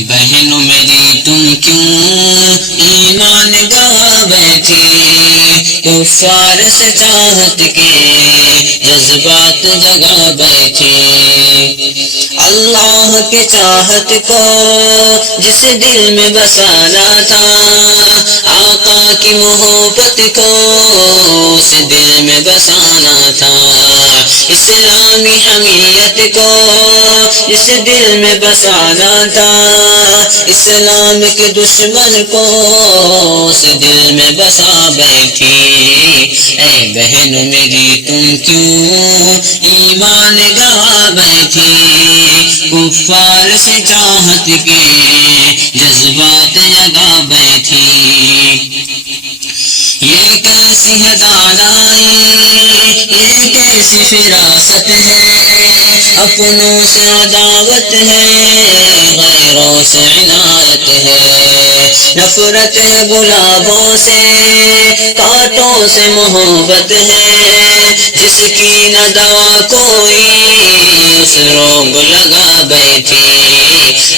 بہنوں میری تم کیوں ایمان گوا بیٹھی، کفار سے چاہت کے جذبات جگا بیٹھی۔ اللہ کی چاہت کو جس دل میں بسانا تھا، آقا کی محبت کو اس دل میں بسانا تھا، اسلامی حمیت کو اس دل میں بسانا تھا، اسلام کے دشمن کو اس دل میں بسا بیٹھی۔ اے بہنوں میری تم کیوں ایمان گوا بیٹھی، کفار سے چاہت کے جذبات جگا بیٹھی۔ یہ کیسی ہے دانائی، یہ کیسی فراست ہے، اپنوں سے عداوت ہے، غیروں سے عنایت ہے، نفرت ہے گلابوں سے، کانٹوں سے محبت ہے، جس کی نہ دوا کوئی اس روگ لگا بیٹھی۔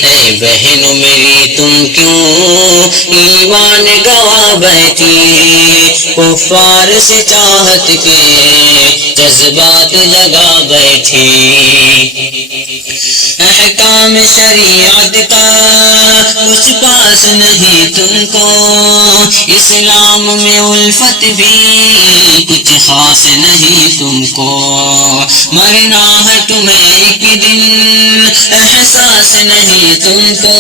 اے بہنوں میری تم کیوں ایمان گوا بیٹھی، کفار سے چاہت کے جذبات جگا بیٹھی۔ احکام شریعت کا کچھ پاس نہیں تم کو، اسلام میں الفت بھی کچھ خاص نہیں تم کو، مرنا ہے تمہیں ایک دن احساس نہیں تم کو،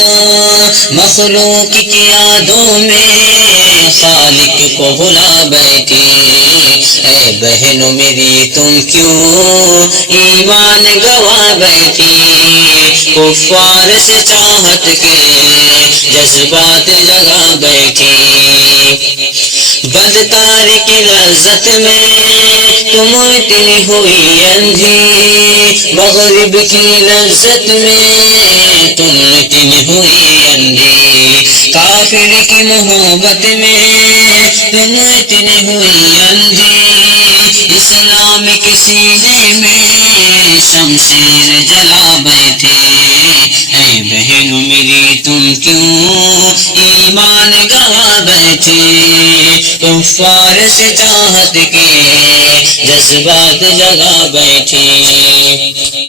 مخلوق کی یادوں میں خالق کو بھلا بیٹھی۔ اے بہنوں میری تم کیوں ایمان گوا بیٹھی، کفار سے چاہت کے جذبات جگا بیٹھی۔ بدکار کی لذت میں تم اتنی ہوئی اندھی، مغرب کی لذت میں تم اتنی ہوئی اندھی، کافر کی محبت میں تم اتنی ہوئی اندھی، اسلام کے سینے میں شمشیر جلا بیٹھے۔ اے بہنوں میری تم کیوں ایمان گوا بیٹھی، کفار سے چاہت کے جذبات جگا بیٹھی۔